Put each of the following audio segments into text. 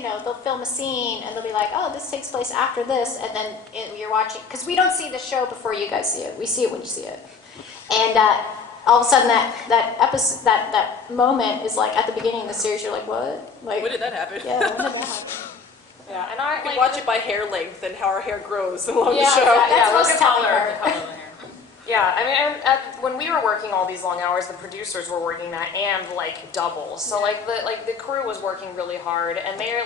you know, they'll film a scene and they'll be like, oh, this takes place after this, and then you're watching, because we don't see the show before you guys see it. We see it when you see it. And all of a sudden that episode, that moment is like at the beginning of the series, you're like, what? Like, when did that happen? Yeah, when did that happen? Yeah, and I can watch it by hair length and how our hair grows along the show. That's most telling color. part. Yeah, I mean, when we were working all these long hours, the producers were working that and like double. So like the crew was working really hard, and they're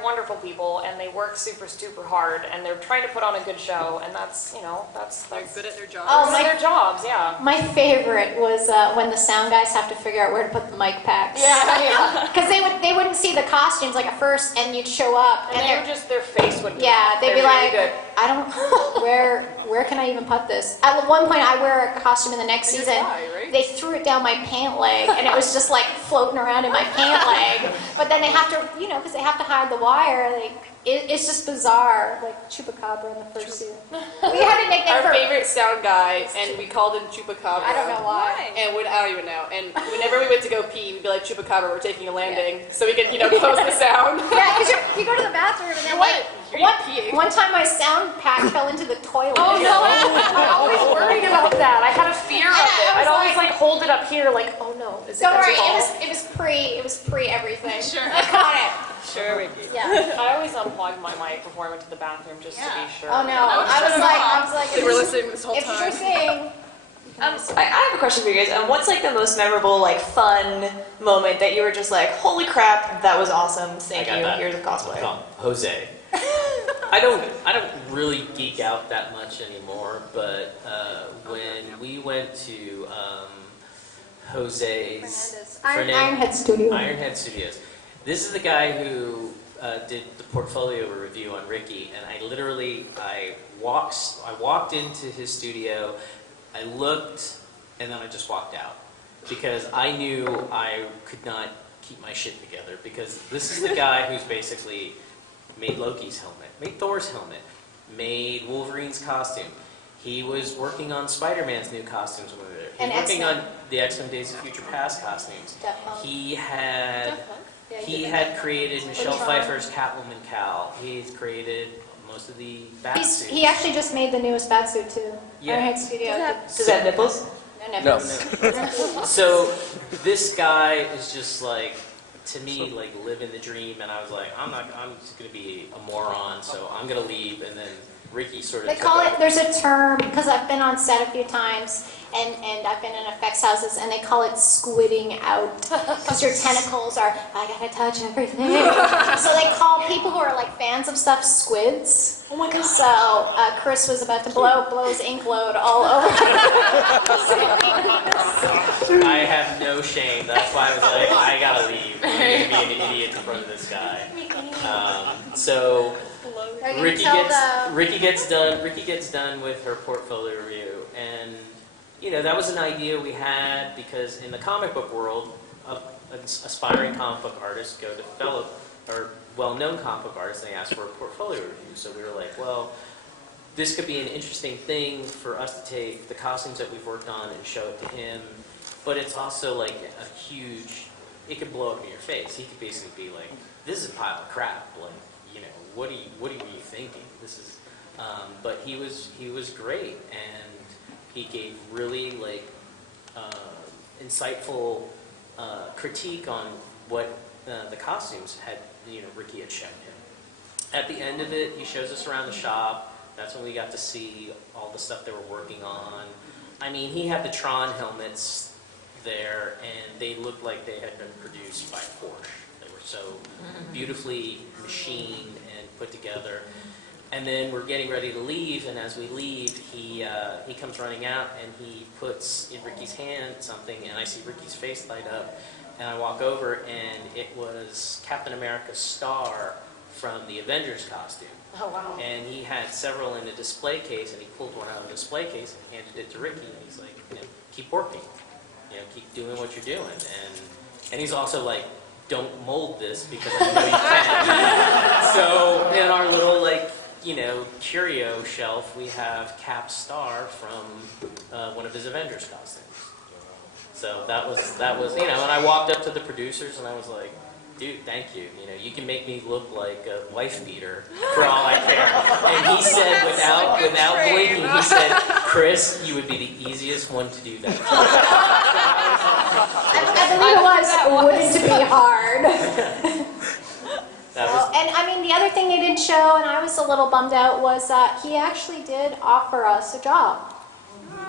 wonderful people, and they work super hard, and they're trying to put on a good show, and that's they're good at their jobs. Oh, their jobs, yeah. My favorite was when the sound guys have to figure out where to put the mic packs. Yeah. Because they wouldn't see the costumes like at first, and you'd show up, and their face would. Yeah, they'd be like, good. I don't where can I even put this? At one point, I wear a costume in the next season. Right? They threw it down my pant leg, and it was just like floating around in my pant leg. But then they have to, you know, because they have to hide the wire. It's just bizarre, like Chupacabra in the first season. We had a nickname Our favorite sound guy, and we called him Chupacabra. I don't know why. And I don't even know. And whenever we went to go pee, we'd be like, Chupacabra, we're taking a landing, so we could, you know, close the sound. Yeah, because you go to the bathroom and then one time my sound pack fell into the toilet. Oh no! I always worried about that. I had a fear of it. I'd always like hold it up here, like, oh no. Don't worry, it was pre everything. Sure. I caught it. Sure, Ricky. Yeah. I always unplugged my mic before I went to the bathroom just to be sure. Oh no! I was like, They were listening this whole if time. you're saying. I have a question for you guys. What's like the most memorable, like fun moment that you were just like, holy crap, that was awesome. Thank you. Here's a cosplay. Jose. I don't really geek out that much anymore, but when we went to Jose's Ironhead Studio. Ironhead Studios. This is the guy who did the portfolio review on Ricky, and I walked into his studio, I looked, and then I just walked out because I knew I could not keep my shit together, because this is the guy who's basically made Loki's helmet, made Thor's helmet, made Wolverine's costume. He was working on Spider-Man's new costumes when we were there. He was working on the X-Men Days of Future Past costumes. He had created Michelle Pfeiffer's Catwoman cowl. He's created most of the Batsuits. He actually just made the newest Batsuit too. Yeah. Ironhead Studio. Does that have nipples? No nipples. No. So this guy is just like, to me, like living the dream, and I was like, I'm just gonna be a moron, so I'm gonna leave. And then Ricky sort of. They call it. There's a term, because I've been on set a few times, and I've been in effects houses, and they call it squidding out, because your tentacles are. I gotta touch everything. So they call people who are like fans of stuff squids. Oh my god. So Chris was about to blow his ink load all over. I have no shame. That's why I was like, I gotta leave. I'm gonna be an idiot in front of this guy. So Ricky gets done with her portfolio review, and you know that was an idea we had because in the comic book world, aspiring comic book artists go to develop, or well-known comic book artists, and they ask for a portfolio review. So we were like, well, this could be an interesting thing for us to take the costumes that we've worked on and show it to him. But it's also like a huge, it could blow up in your face. He could basically be like, this is a pile of crap. Like, you know, what are you thinking? This is, but he was great, and he gave really like insightful critique on what the costumes had, you know, Ricky had shown him. At the end of it, he shows us around the shop. That's when we got to see all the stuff they were working on. I mean, he had the Tron helmets there, and they looked like they had been produced by Porsche. They were so beautifully machined and put together. And then we're getting ready to leave, and as we leave, he comes running out, and he puts in Ricky's hand something, and I see Ricky's face light up, and I walk over, and it was Captain America's star from the Avengers costume. Oh, wow. And he had several in a display case, and he pulled one out of the display case and handed it to Ricky, and he's like, you know, keep working. You know, keep doing what you're doing. And he's also like, don't mold this because I know you can. So in our little, like, you know, curio shelf, we have Cap's star from one of his Avengers costumes. So that was, you know, and I walked up to the producers and I was like, dude, thank you. You know, you can make me look like a wife beater for all I care. And he said, without blinking, he said, Chris, you would be the easiest one to do that. I believe it wouldn't be hard. That was, And I mean, the other thing they didn't show, and I was a little bummed out, was that he actually did offer us a job.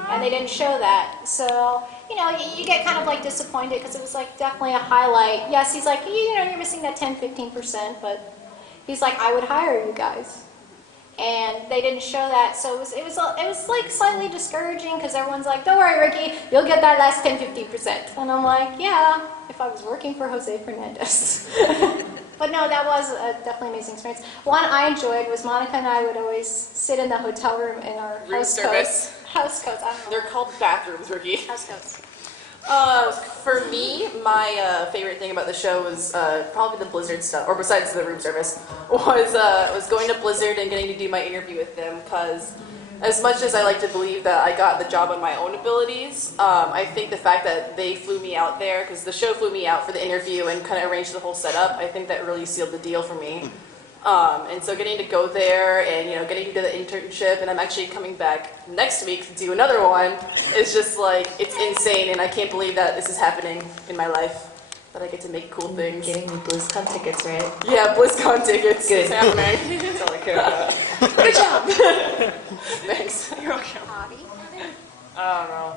And they didn't show that. So, you know, you get kind of like disappointed because it was like definitely a highlight. Yes, he's like, you know, you're missing that 10-15%, but he's like, I would hire you guys. And they didn't show that, so it was like slightly discouraging because everyone's like, don't worry, Ricky, you'll get that last 10-15%. And I'm like, yeah, if I was working for Jose Fernandez. But no, that was a definitely amazing experience. One I enjoyed was Monica and I would always sit in the hotel room in our Room house service. coats. House coats, I don't know. They're called bathrooms, Ricky. House coats. For me, my favorite thing about the show was probably the Blizzard stuff, or besides the room service, was going to Blizzard and getting to do my interview with them. Because as much as I like to believe that I got the job on my own abilities, I think the fact that they flew me out there, because the show flew me out for the interview and kind of arranged the whole setup, I think that really sealed the deal for me. And so getting to go there and, you know, getting to do the internship, and I'm actually coming back next week to do another one, is just like, it's insane, and I can't believe that this is happening in my life, that I get to make cool things. Getting me BlizzCon tickets, right? Yeah, BlizzCon tickets. Good. It's happening. That's all I care about. Good job. Thanks. You're welcome. Hobby. Oh no.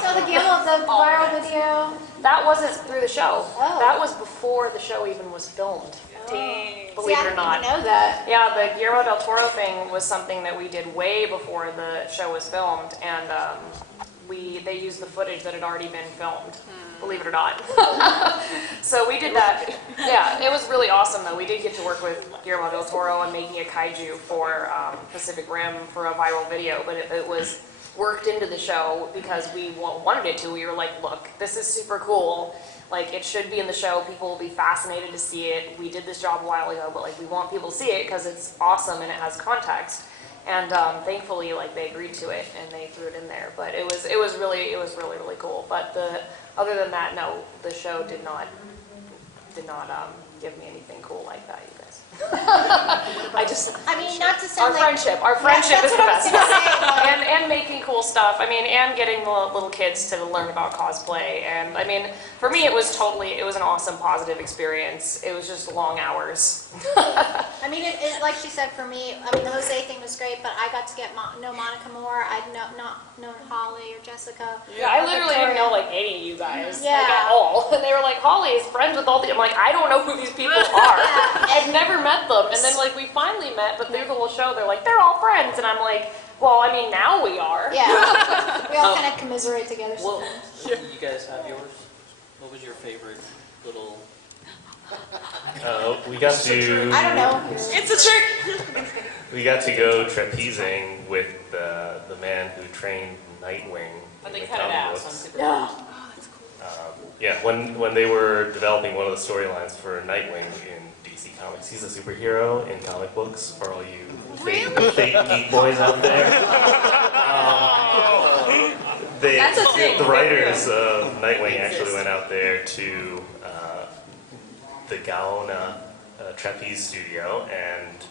So the Guillermo, the viral video. That wasn't through the show. Oh. That was before the show even was filmed. Dang. Believe See, it or not. I didn't even know that. Yeah, the Guillermo del Toro thing was something that we did way before the show was filmed, and they used the footage that had already been filmed. Believe it or not. So we did that. Yeah, it was really awesome though. We did get to work with Guillermo del Toro on making a kaiju for Pacific Rim for a viral video, but it was worked into the show because we wanted it to. We were like, look, this is super cool. Like, it should be in the show. People will be fascinated to see it. We did this job a while ago, but like, we want people to see it because it's awesome and it has context. And thankfully, like, they agreed to it and they threw it in there. But it was really cool. But other than that, no, the show did not give me anything cool like that, you guys. I mean, not to sound Our friendship is the that's best. what I was gonna say. And making cool stuff. I mean, and getting the little kids to learn about cosplay. And I mean, for me, it was an awesome, positive experience. It was just long hours. I mean, it like she said, for me, I mean, the Jose thing was great, but I got to know Monica more. I'd not known Holly or Jessica. Yeah, I literally didn't know like any of you guys, like at all. And they were like, Holly is friends with all the. I'm like, I don't know who these people are. I've never met them. And then like we finally met, but through the whole show, they're like, they're all friends, and I'm like, well, I mean, now we are. Yeah, we all kind of commiserate together. well, Sometimes. you guys have yours? What was your favorite little... We got to. I don't know. It's a trick. We got to go trapezing with the man who trained Nightwing. But in they the cut it comic out, books. so I'm super Yeah, when they were developing one of the storylines for Nightwing in DC Comics, he's a superhero in comic books. For all you fake geek boys out there. That's a thing. The writers of Nightwing actually went out there to the Gaona trapeze studio, and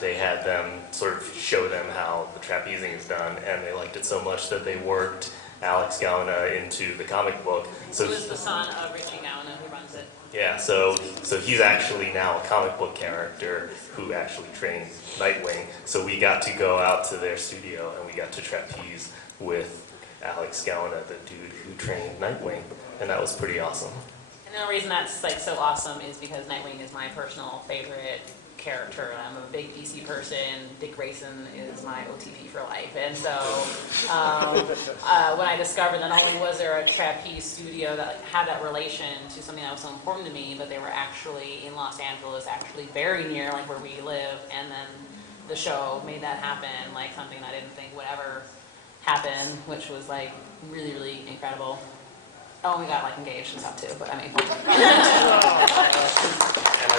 they had them sort of show them how the trapezing is done, and they liked it so much that they worked Alex Gaona into the comic book. So Who is the son of Richie Gauna who runs it? yeah, so he's actually now a comic book character who actually trained Nightwing. So we got to go out to their studio and we got to trapeze with Alex Gauna, the dude who trained Nightwing, and that was pretty awesome. And the only reason that's like so awesome is because Nightwing is my personal favorite character. I'm a big DC person. Dick Grayson is my OTP for life. And so when I discovered that not only was there a trapeze studio that had that relation to something that was so important to me, but they were actually in Los Angeles, actually very near like where we live, and then the show made that happen, like something I didn't think would ever happen, which was like really, really incredible. Oh, and we got like engaged and stuff too, but I mean. And I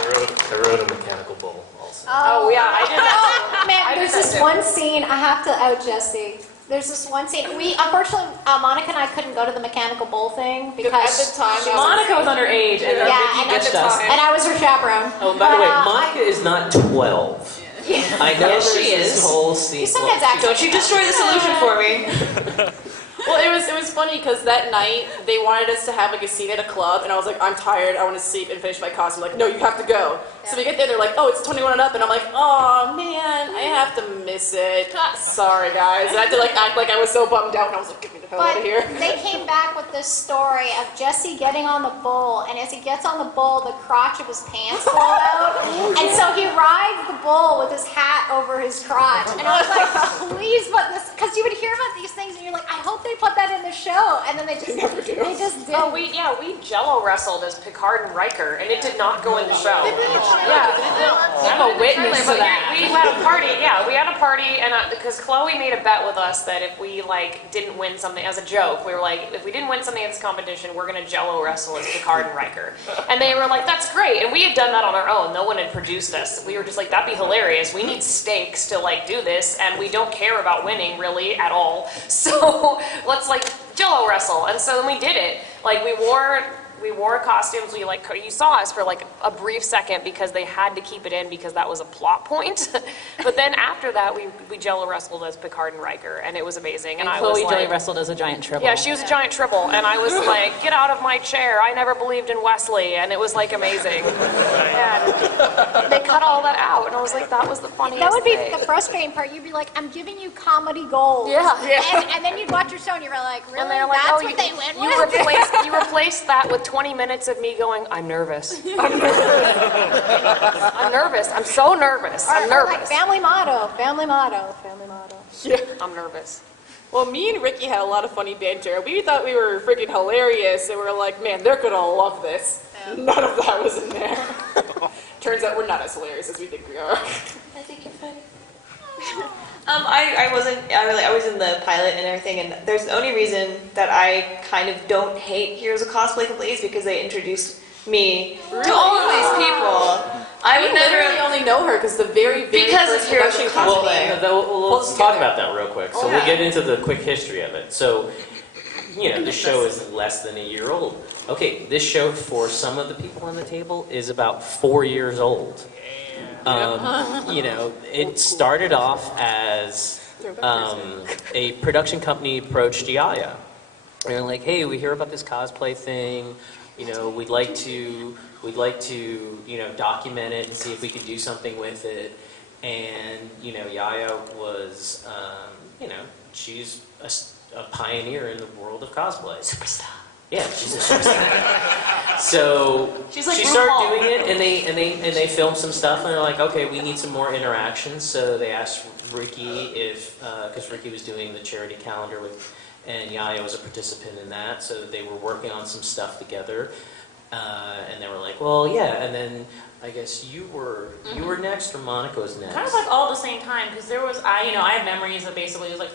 rode a mechanical bull also. Oh yeah, I did that. Man, I did there's that this too. one scene, I have to out Jesse. There's this one scene. We unfortunately, Monica and I couldn't go to the mechanical bull thing because at the time, Monica was underage, and Yeah, Ricky and ditched us. and I was her chaperone. Oh, by the But, way, Monica is not 12. I know Yes, there's she this is. whole scene. You sometimes act Don't you destroy the solution for me. Well, it was funny because that night they wanted us to have like a scene at a club, and I was like, I'm tired, I want to sleep and finish my costume. Like, no, you have to go. So we get there, they're like, oh, it's 21 and up, and I'm like, oh man, I have to miss it. Sorry guys, and I had to like act like I was so bummed out, and I was like, get me the hell out But of here. they came back with this story of Jesse getting on the bull, and as he gets on the bull, the crotch of his pants blow out, and so he rides the bull with his hat over his crotch. And I was like, please put this, because you would hear about these things, and you're like, I hope they put that in the show, and then they just never do. They just did. Oh, we Jello wrestled as Picard and Riker, and it did not go in the show. Yeah, I'm a witness to but that. we had a party. Yeah, we had a party, and because Chloe made a bet with us that if we like didn't win something as a joke, we were like, if we didn't win something at this competition, we're gonna Jello wrestle as Picard and Riker. And they were like, that's great. And we had done that on our own. No one had produced us. We were just like, that'd be hilarious. We need stakes to like do this, and we don't care about winning really at all. So let's like Jello wrestle. And so then we did it. Like we wore costumes. We like you saw us for like a brief second because they had to keep it in because that was a plot point. But then after that, we Jello wrestled as Picard and Riker, and it was amazing. And I Chloe was Joey like, wrestled as a giant triple. yeah, she was a giant triple, and I was like, get out of my chair. I never believed in Wesley, and it was like amazing. And they cut all that out, and I was like, that was the funniest That would be thing. the frustrating part. You'd be like, I'm giving you comedy gold. Yeah. And then you'd watch your show and you were like, really? And they're like, That's oh, what they win you with? you replaced that with 20 minutes of me going, I'm nervous. I'm nervous. I'm so nervous. I'm Or like nervous. family motto, family motto, family motto. Yeah. I'm nervous. Well, me and Ricky had a lot of funny banter. We thought we were freaking hilarious, and we were like, man, they're gonna love this. None of that was in there. Turns out we're not as hilarious as we think we are. I think you're funny. I was in the pilot and everything, and there's the only reason that I kind of don't hate Heroes of Cosplay completely is because they introduced me to all of these people. I would literally never. only know her because the very Because first it's Heroes of production Cosplay. company. Well, let's talk about that real quick. So we'll get into the quick history of it. So, the show is less than a year old. Okay, this show for some of the people on the table is about 4 years old. It started off as a production company approached Yaya. They're like, hey, we hear about this cosplay thing. We'd like to document it and see if we could do something with it. And Yaya was, she's a pioneer in the world of cosplay. Superstar. Yeah, she's a superstar. So She's like she started RuPaul. doing it, and they filmed some stuff, and they're like, okay, we need some more interactions. So they asked Ricky because Ricky was doing the charity calendar and Yaya was a participant in that, so they were working on some stuff together. And they were like, well, yeah, and then I guess you were next, or Monica was next. Kind of like all at the same time, because there was, I have memories of basically, it was like